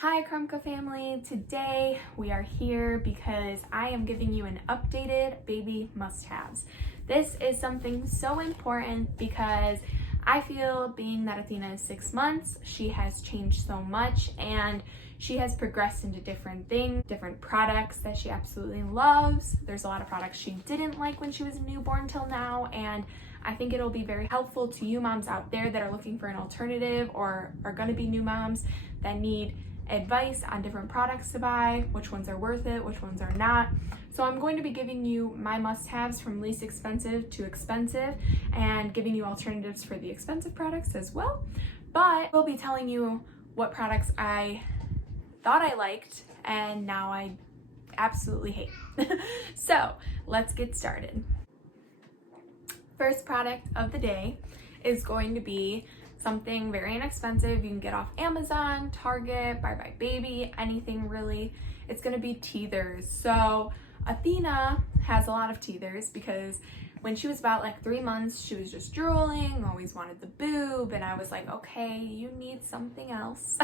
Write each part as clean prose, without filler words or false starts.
Hi Krumka family, today we are here because I am giving you an updated baby must-haves. This is something so important because I feel being that Athena is 6 months, she has changed so much and she has progressed into different things, different products that she absolutely loves. There's a lot of products she didn't like when she was a newborn till now, and I think it'll be very helpful to you moms out there that are looking for an alternative or are going to be new moms that need advice on different products to buy, which ones are worth it, which ones are not. So I'm going to be giving you my must-haves from least expensive to expensive and giving you alternatives for the expensive products as well. But we'll be telling you what products I thought I liked and now I absolutely hate. So let's get started. First product of the day is going to be something very inexpensive. You can get off Amazon, Target, Buy Baby, anything really. It's gonna be teethers. So Athena has a lot of teethers because when she was about like 3 months, she was just drooling, always wanted the boob, and I was like, okay, you need something else.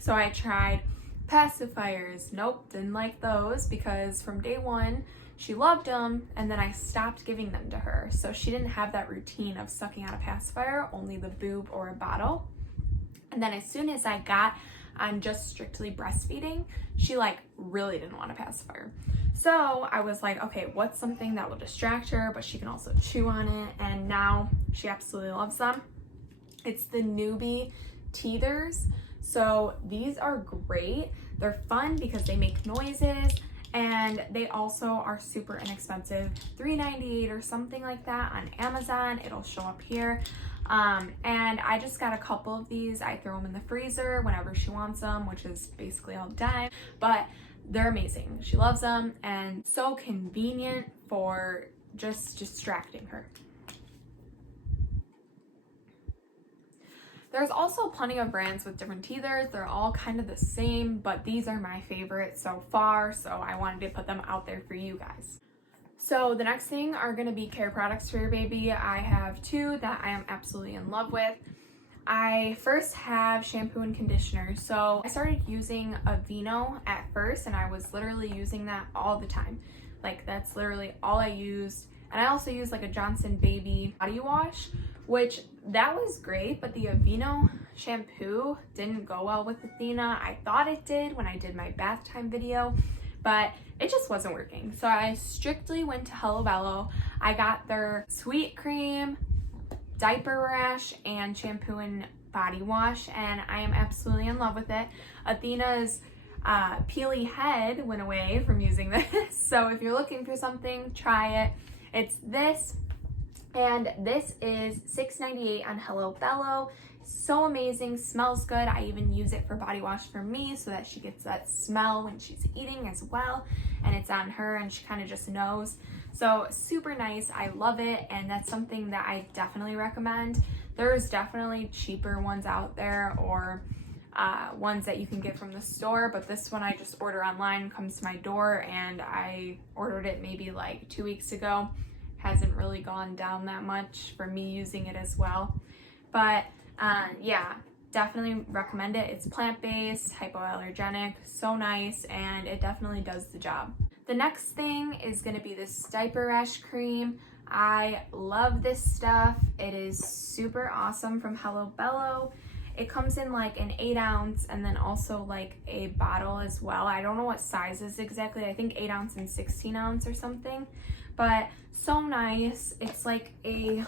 So I tried pacifiers. Nope, didn't like those because from day one, she loved them, and then I stopped giving them to her. So she didn't have that routine of sucking out a pacifier, only the boob or a bottle. And then as soon as I got on just strictly breastfeeding, she like really didn't want a pacifier. So I was like, okay, what's something that will distract her, but she can also chew on it? And now she absolutely loves them. It's the newbie teethers. So these are great. They're fun because they make noises. And they also are super inexpensive, $3.98 or something like that on Amazon. It'll show up here. And I just got a couple of these. I throw them in the freezer whenever she wants them, which is basically all the time. But they're amazing. She loves them and so convenient for just distracting her. There's also plenty of brands with different teethers. They're all kind of the same, but these are my favorite so far, so I wanted to put them out there for you guys. So the next thing are going to be care products for your baby. I have two that I am absolutely in love with. I first have shampoo and conditioner. So I started using Aveeno at first, and I was literally using that all the time. Like that's literally all I used. And I also use like a Johnson Baby body wash, which that was great, but the Aveeno shampoo didn't go well with Athena. I thought it did when I did my bath time video, but it just wasn't working. So I strictly went to Hello Bello. I got their sweet cream, diaper rash, and shampoo and body wash, and I am absolutely in love with it. Athena's peely head went away from using this. So if you're looking for something, try it. It's this, and this is $6.98 on Hello Bello. So amazing, smells good. I even use it for body wash for me so that she gets that smell when she's eating as well, and it's on her and she kind of just knows. So super nice, I love it, and that's something that I definitely recommend. There's definitely cheaper ones out there or ones that you can get from the store, but this one I just order online, comes to my door, and I ordered it maybe like 2 weeks ago. Hasn't really gone down that much for me using it as well, but yeah, definitely recommend it. It's plant-based, hypoallergenic, so nice, and it definitely does the job. The next thing is going to be this diaper rash cream. I love this stuff. It is super awesome from Hello Bello. It comes in like an 8 ounce and then also like a bottle as well. I don't know what sizes exactly. I think 8 ounce and 16 ounce or something, but so nice. It's like a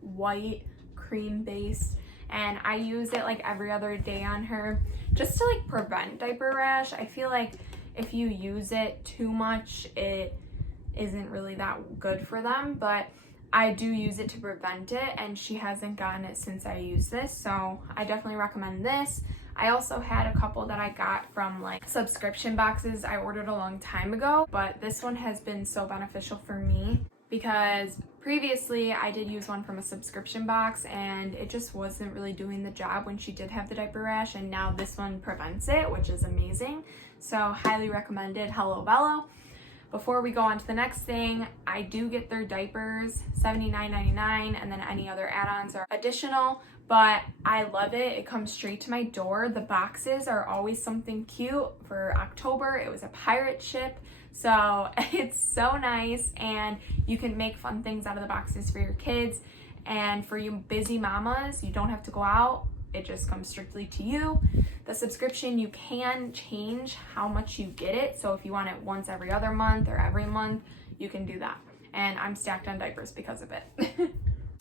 white cream base, and I use it like every other day on her just to like prevent diaper rash. I feel like if you use it too much, it isn't really that good for them, but I do use it to prevent it, and she hasn't gotten it since I used this, so I definitely recommend this. I also had a couple that I got from like subscription boxes I ordered a long time ago, but this one has been so beneficial for me because previously I did use one from a subscription box and it just wasn't really doing the job when she did have the diaper rash, and now this one prevents it, which is amazing. So highly recommended, Hello Bello. Before we go on to the next thing, I do get their diapers, $79.99, and then any other add-ons are additional, but I love it. It comes straight to my door. The boxes are always something cute. For October, it was a pirate ship. So it's so nice, and you can make fun things out of the boxes for your kids. And for you busy mamas, you don't have to go out. It just comes strictly to you. The subscription, you can change how much you get it. So if you want it once every other month or every month, you can do that. And I'm stacked on diapers because of it.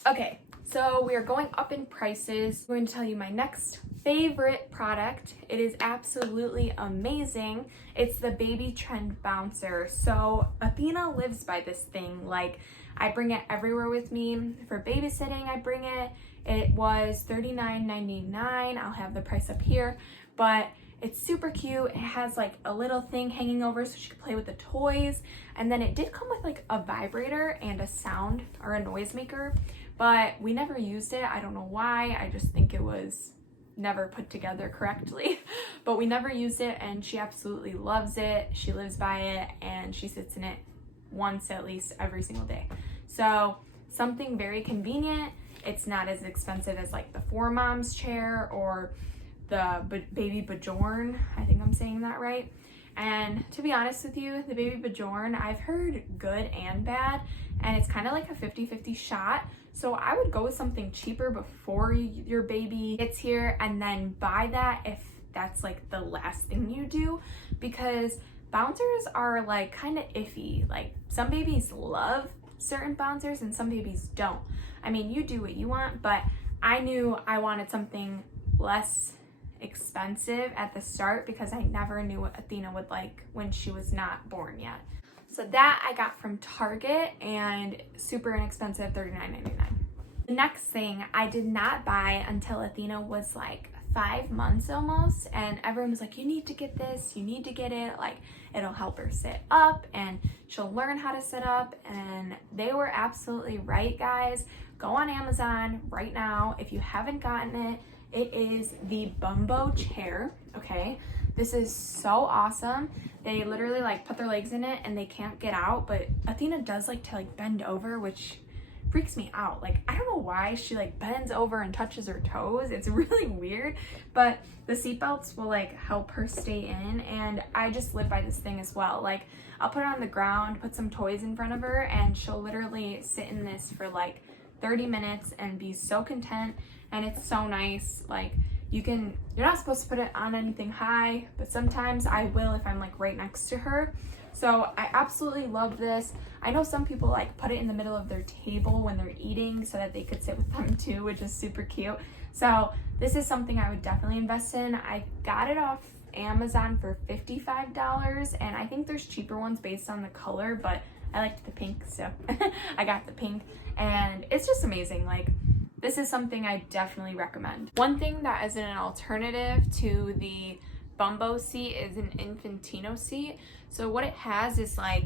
Okay, so we are going up in prices. I'm going to tell you my next favorite product. It is absolutely amazing. It's the Baby Trend Bouncer. So Athena lives by this thing. Like, I bring it everywhere with me. For babysitting, I bring it. It was $39.99. I'll have the price up here, but it's super cute. It has like a little thing hanging over so she could play with the toys. And then it did come with like a vibrator and a sound or a noisemaker, but we never used it. I don't know why. I just think it was never put together correctly, but we never used it, and she absolutely loves it. She lives by it, and she sits in it once at least every single day. So something very convenient. It's not as expensive as like the 4Moms chair or the Baby Bajorn. I think I'm saying that right. And to be honest with you, the Baby Bajorn, I've heard good and bad, and it's kind of like a 50-50 shot. So I would go with something cheaper before your baby gets here, and then buy that if that's like the last thing you do, because bouncers are like kind of iffy. Like, some babies love certain bouncers and some babies don't. I mean, you do what you want, but I knew I wanted something less expensive at the start because I never knew what Athena would like when she was not born yet. So that I got from Target, and super inexpensive, $39.99. The next thing I did not buy until Athena was like 5 months almost, and everyone was like, you need to get this, you need to get it, like it'll help her sit up and she'll learn how to sit up. And they were absolutely right, guys. Go on Amazon right now if you haven't gotten it. It is the Bumbo chair. Okay, this is so awesome. They literally like put their legs in it and they can't get out, but Athena does like to like bend over, which freaks me out. Like, I don't know why she like bends over and touches her toes. It's really weird, but the seat belts will like help her stay in, and I just live by this thing as well. Like, I'll put her on the ground, put some toys in front of her, and she'll literally sit in this for like 30 minutes and be so content. And it's so nice. Like, you're not supposed to put it on anything high, but sometimes I will if I'm like right next to her. So I absolutely love this. I know some people like put it in the middle of their table when they're eating so that they could sit with them too, which is super cute. So this is something I would definitely invest in. I got it off Amazon for $55, and I think there's cheaper ones based on the color, but I liked the pink, so I got the pink, and it's just amazing. Like, this is something I definitely recommend. One thing that is an alternative to the Bumbo seat is an Infantino seat. So what it has is like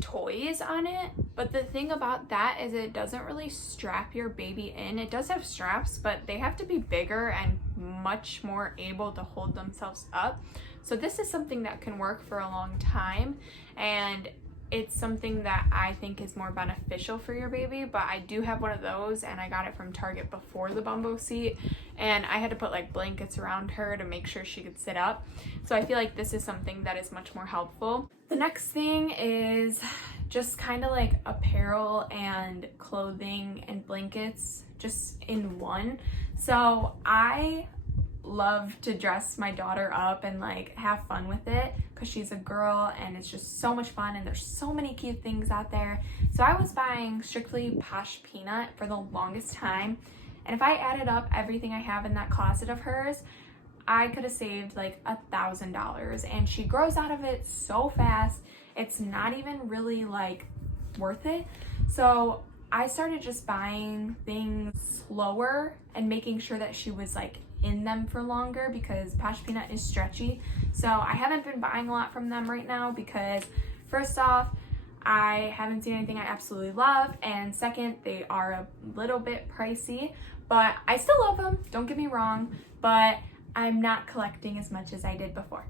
toys on it, but the thing about that is it doesn't really strap your baby in. It does have straps, but they have to be bigger and much more able to hold themselves up. So this is something that can work for a long time, and it's something that I think is more beneficial for your baby. But I do have one of those, and I got it from Target before the Bumbo seat, and I had to put like blankets around her to make sure she could sit up. So I feel like this is something that is much more helpful. The next thing is just kind of like apparel and clothing and blankets just in one. So I love to dress my daughter up and like have fun with it because she's a girl, and it's just so much fun, and there's so many cute things out there. So I was buying strictly Posh Peanut for the longest time, and if I added up everything I have in that closet of hers, I could have saved like $1,000, and she grows out of it so fast. It's not even really like worth it. So I started just buying things slower and making sure that she was like in them for longer, because Posh Peanut is stretchy. So I haven't been buying a lot from them right now because, first off, I haven't seen anything I absolutely love, and second, they are a little bit pricey, but I still love them, don't get me wrong, but I'm not collecting as much as I did before.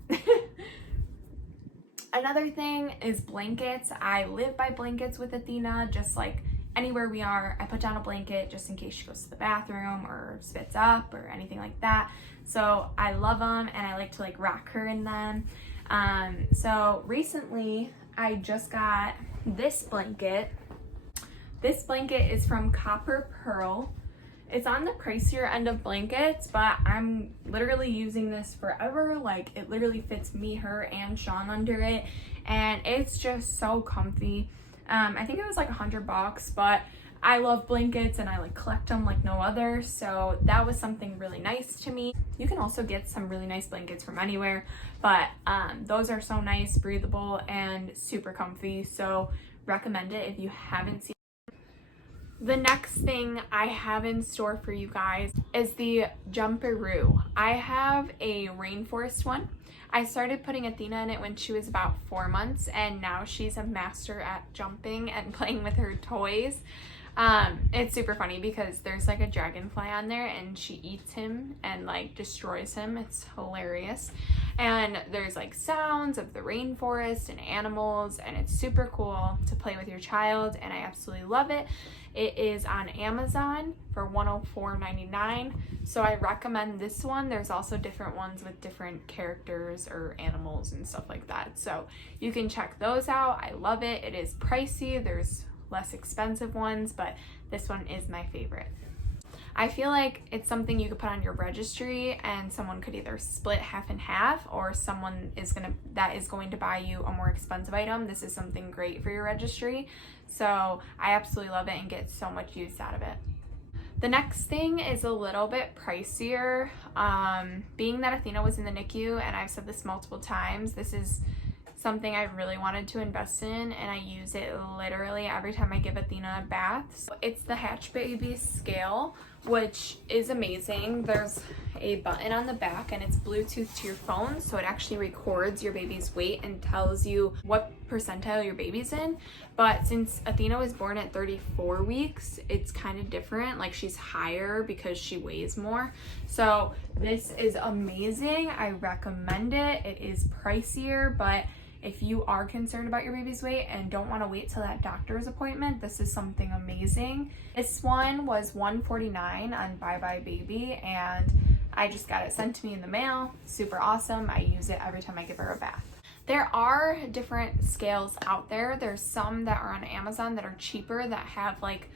Another thing is blankets. I live by blankets with Athena, just like anywhere we are, I put down a blanket just in case she goes to the bathroom or spits up or anything like that. So I love them, and I like to like rock her in them. So recently I just got this blanket. This blanket is from Copper Pearl. It's on the pricier end of blankets, but I'm literally using this forever. Like, it literally fits me, her, and Sean under it, and it's just so comfy. I think it was like $100, but I love blankets and I like collect them like no other, so that was something really nice to me. You can also get some really nice blankets from anywhere, but those are so nice, breathable, and super comfy, so recommend it if you haven't seen. The next thing I have in store for you guys is the Jumperoo. I have a rainforest one. I started putting Athena in it when she was about 4 months, and now she's a master at jumping and playing with her toys. It's super funny because there's like a dragonfly on there and she eats him and like destroys him. It's hilarious. And there's like sounds of the rainforest and animals, and it's super cool to play with your child, and I absolutely love it. It is on Amazon for $104.99, so I recommend this one. There's also different ones with different characters or animals and stuff like that, so you can check those out. I love it. It is pricey. There's less expensive ones, but this one is my favorite. I feel like it's something you could put on your registry and someone could either split half and half, or someone that is going to buy you a more expensive item. This is something great for your registry. So I absolutely love it and get so much use out of it. The next thing is a little bit pricier. Being that Athena was in the NICU, and I've said this multiple times, this is something I really wanted to invest in, and I use it literally every time I give Athena a bath. So it's the Hatch Baby scale, which is amazing. There's a button on the back and it's Bluetooth to your phone, so it actually records your baby's weight and tells you what percentile your baby's in. But since Athena was born at 34 weeks, it's kind of different. Like, she's higher because she weighs more. So this is amazing. I recommend it. It is pricier, but if you are concerned about your baby's weight and don't want to wait till that doctor's appointment, this is something amazing. This one was $149 on Bye Baby, and I just got it sent to me in the mail. Super awesome. I use it every time I give her a bath. There are different scales out there. There's some that are on Amazon that are cheaper, that have like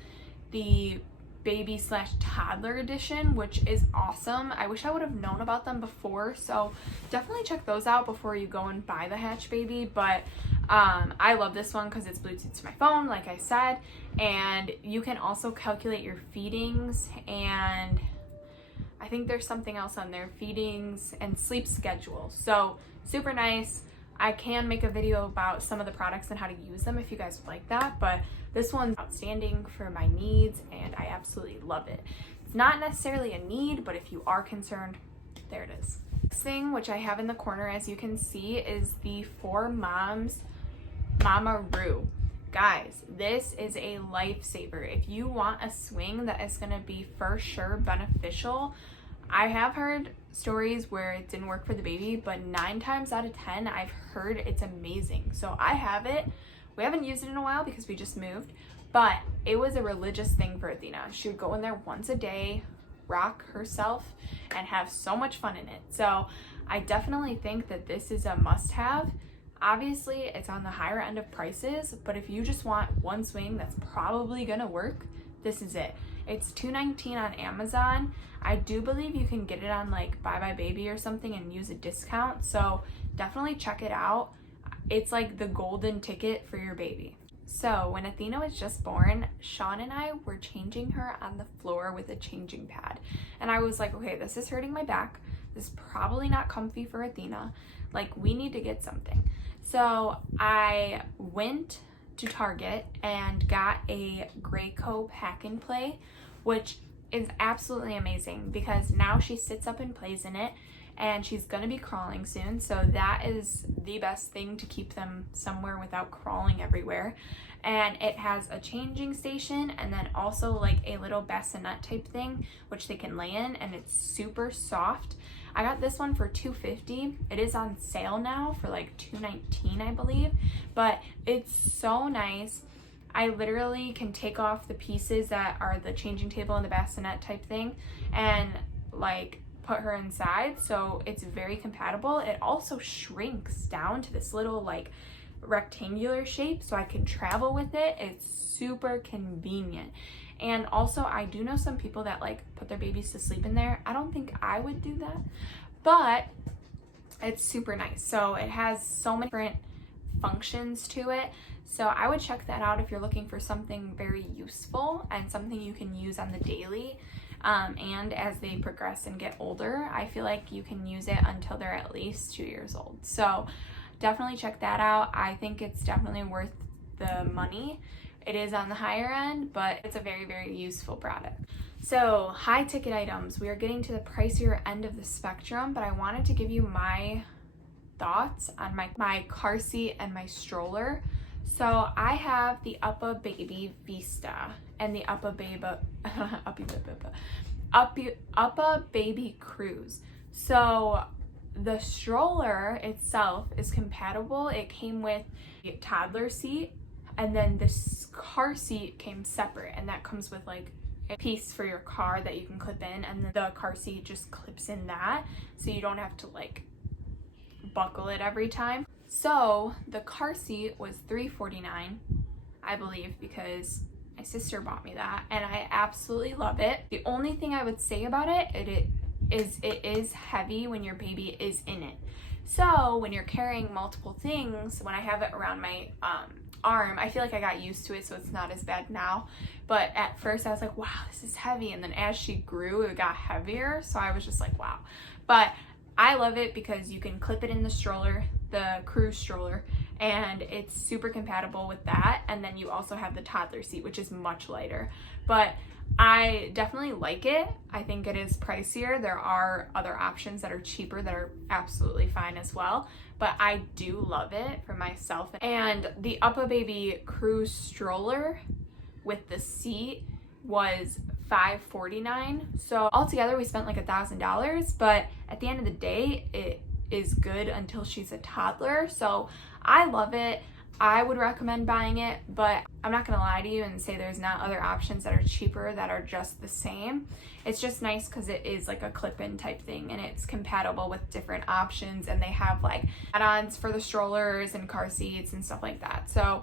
the baby/toddler edition, which is awesome. I wish I would have known about them before, so definitely check those out before you go and buy the Hatch Baby. But I love this one because it's Bluetooth to my phone, like I said, and you can also calculate your feedings, and I think there's something else on there, feedings and sleep schedule. So super nice. I can make a video about some of the products and how to use them if you guys would like that, but this one's outstanding for my needs and I absolutely love it. It's not necessarily a need, but if you are concerned, there it is. Next thing, which I have in the corner, as you can see, is the 4Moms Mama-Roo. Guys, this is a lifesaver. If you want a swing that is going to be for sure beneficial, I have heard stories where it didn't work for the baby, but 9 times out of 10, I've heard it's amazing. So I have it. We haven't used it in a while because we just moved, but it was a religious thing for Athena. She would go in there once a day, rock herself, and have so much fun in it. So I definitely think that this is a must-have. Obviously, it's on the higher end of prices, but if you just want one swing that's probably gonna work, this is it. It's $2.19 on Amazon. I do believe you can get it on like Bye Baby or something and use a discount, so definitely check it out. It's like the golden ticket for your baby. So when Athena was just born, Sean and I were changing her on the floor with a changing pad, and I was like, okay, this is hurting my back. This is probably not comfy for Athena. Like, we need to get something. So I went to Target and got a Graco Pack and Play, which is absolutely amazing because now she sits up and plays in it, and she's gonna be crawling soon, so that is the best thing to keep them somewhere without crawling everywhere. And it has a changing station and then also like a little bassinet type thing which they can lay in, and it's super soft. I got this one for $2.50. It is on sale now for like $2.19, I believe, but it's so nice. I literally can take off the pieces that are the changing table and the bassinet type thing and like put her inside, so it's very compatible. It also shrinks down to this little like rectangular shape, so I can travel with it. It's super convenient. And also, I do know some people that like put their babies to sleep in there. I don't think I would do that, but it's super nice. So it has so many different functions to it. So I would check that out if you're looking for something very useful and something you can use on the daily. And as they progress and get older, I feel like you can use it until they're at least 2 years old. So definitely check that out. I think it's definitely worth the money. It is on the higher end, but it's a very, very useful product. So high ticket items, we are getting to the pricier end of the spectrum, but I wanted to give you my thoughts on my car seat and my stroller. So I have the Uppa Baby Vista and the Uppa Baby Cruise. So the stroller itself is compatible. It came with a toddler seat, and then this car seat came separate, and that comes with like a piece for your car that you can clip in, and then the car seat just clips in that, so you don't have to like buckle it every time. So the car seat was $349, I believe, because my sister bought me that, and I absolutely love it. The only thing I would say about it is heavy when your baby is in it. So when you're carrying multiple things, when I have it around my arm, I feel like I got used to it, so it's not as bad now. But at first I was like, wow, this is heavy. And then as she grew, it got heavier. So I was just like, wow. But I love it because you can clip it in the stroller, the cruise stroller, and it's super compatible with that. And then you also have the toddler seat, which is much lighter. But I definitely like it. I think it is pricier. There are other options that are cheaper that are absolutely fine as well, but I do love it for myself. And the Uppa Baby Cruise stroller with the seat was $549. So altogether we spent like $1,000, but at the end of the day, it is good until she's a toddler. So I love it. I would recommend buying it, but I'm not gonna lie to you and say there's not other options that are cheaper that are just the same. It's just nice because it is like a clip-in type thing, and it's compatible with different options, and they have like add-ons for the strollers and car seats and stuff like that. So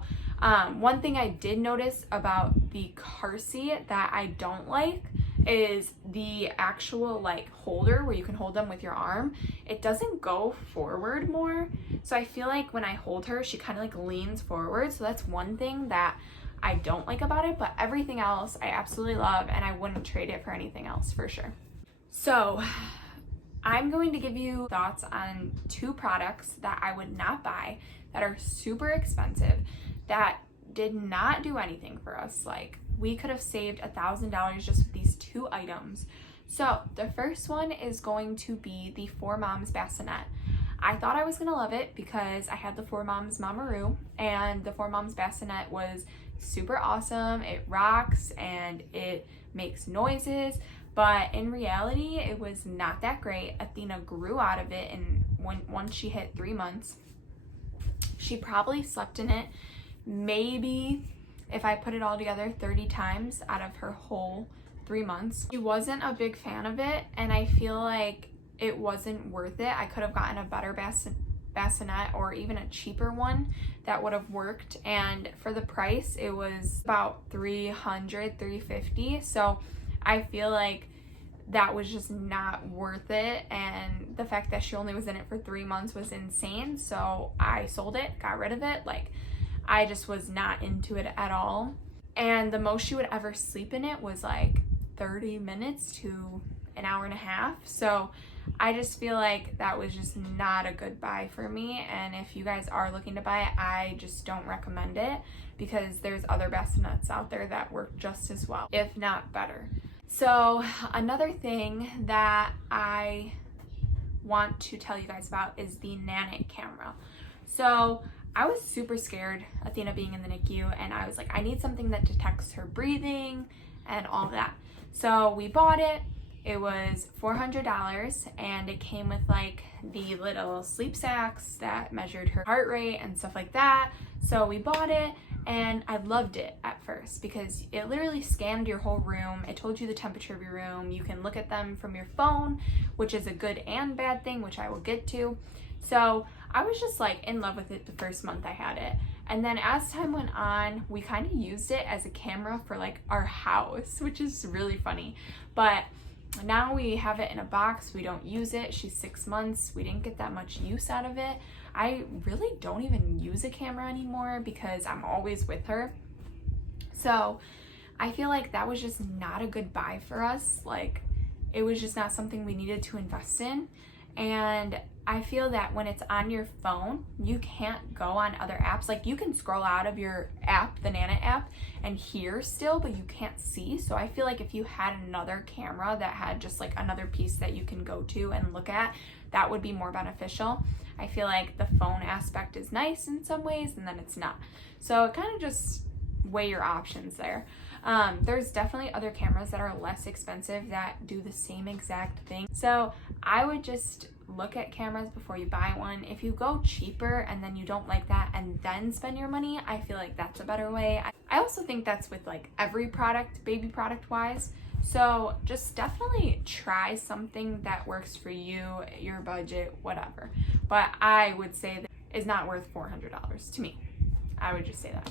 one thing I did notice about the car seat that I don't like is the actual like holder where you can hold them with your arm. It doesn't go forward more, so I feel like when I hold her, she kind of like leans forward. So that's one thing that I don't like about it, but everything else I absolutely love, and I wouldn't trade it for anything else for sure. So I'm going to give you thoughts on 2 products that I would not buy, that are super expensive, that did not do anything for us. Like, we could have saved $1,000 just with these 2 items. So the first one is going to be the 4Moms bassinet. I thought I was gonna love it because I had the 4Moms Mamaroo, and the 4Moms bassinet was super awesome. It rocks and it makes noises, but in reality it was not that great. Athena grew out of it, and once she hit 3 months, she probably slept in it maybe, if I put it all together, 30 times out of her whole 3 months. She wasn't a big fan of it, and I feel like it wasn't worth it. I could have gotten a better bassinet or even a cheaper one that would have worked, and for the price it was about $350. So I feel like that was just not worth it, and the fact that she only was in it for 3 months was insane. So I sold it, got rid of it. Like, I just was not into it at all. And the most she would ever sleep in it was like 30 minutes to an hour and a half. So I just feel like that was just not a good buy for me. And if you guys are looking to buy it, I just don't recommend it, because there's other bassinets out there that work just as well, if not better. So another thing that I want to tell you guys about is the Nanit camera. So I was super scared, Athena being in the NICU, and I was like, I need something that detects her breathing and all that. So we bought it. It was $400, and it came with like the little sleep sacks that measured her heart rate and stuff like that. So we bought it, And I loved it at first because it literally scanned your whole room. It told you the temperature of your room. You can look at them from your phone, which is a good and bad thing, which I will get to. So I was just like in love with it the first month I had it. And then as time went on, we kind of used it as a camera for like our house, which is really funny. But now we have it in a box. We don't use it. She's 6 months. We didn't get that much use out of it. I really don't even use a camera anymore because I'm always with her. So I feel like that was just not a good buy for us. Like, it was just not something we needed to invest in. And I feel that when it's on your phone, you can't go on other apps. Like, you can scroll out of your app, the Nana app, and hear still, but you can't see. So I feel like if you had another camera that had just like another piece that you can go to and look at, that would be more beneficial. I feel like the phone aspect is nice in some ways, and then it's not. So kind of just weigh your options there. There's definitely other cameras that are less expensive that do the same exact thing. So I would just look at cameras before you buy one. If you go cheaper and then you don't like that and then spend your money, I feel like that's a better way. I also think that's with like every product, baby product wise. So just definitely try something that works for you, your budget, whatever. But I would say that is not worth $400 to me. I would just say that.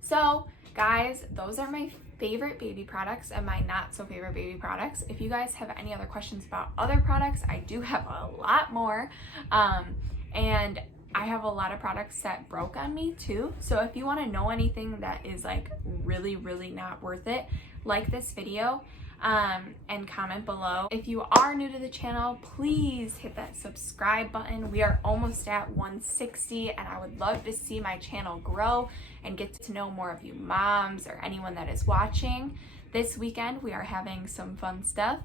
So guys, those are my favorite baby products and my not so favorite baby products. If you guys have any other questions about other products, I do have a lot more. And I have a lot of products that broke on me too. So if you want to know anything that is like really, really not worth it, like this video and comment below. If you are new to the channel, please hit that subscribe button. We are almost at 160 and I would love to see my channel grow and get to know more of you moms or anyone that is watching. This weekend we are having some fun stuff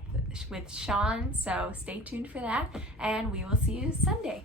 with Sean, so stay tuned for that, and we will see you Sunday.